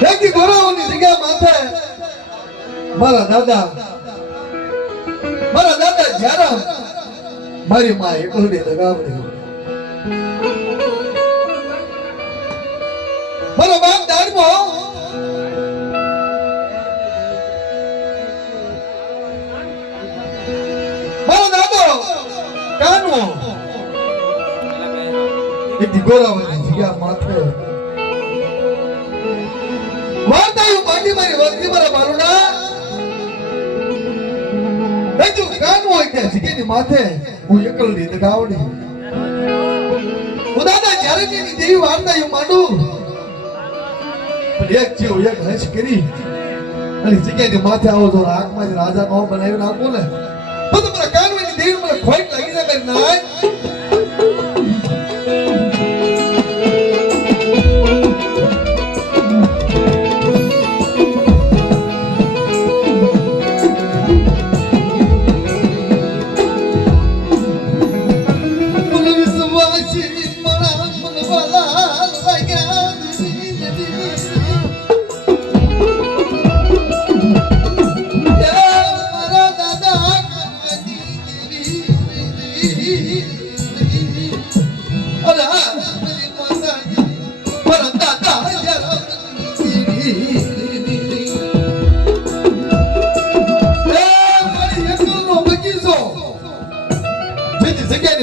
એકથી ગોરાઓની જગ્યા માથે મારા દાદા જ્યારે મારી માં એકલડી લગાવડી મારો બાપ દાડમો મારો દાદો કાનવો એકથી ગોરાઓની જગ્યા માથે વાર્તાયું માંડી મારી વસ્તી મારા બાલુડા હજુ કાન હોય કે જગ્યાની માથે હું એકલડી લગાવડી હું દાદા જ્યારે તેની દેવી વાર્તાયું માંડું પણ એક જીવ એક હંસ કરી અને જગ્યાની માથે આવો તો આંખમાં રાજા નો બનાવી નાખો ને તો તમારા કાનવાની દેવી મને ખોટ લાગી જાય ના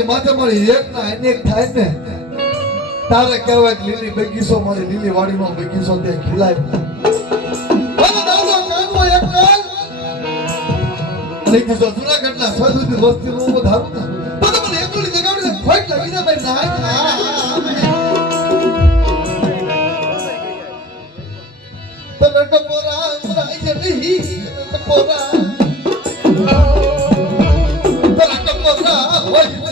માથે મારી એક ના અનેક થાય ને તારે કહેવાય લીલી બગીચો મારી લીલી વાડીનો બગીચો તે ખીલાય જુનાગઢના સદુની વસ્તી નું વધારું ને તો મને એકલી જગાવડી ખોટ લાગી ને ભાઈ ના તો ટપોરા મરાઈ જડી ટપોરા હોય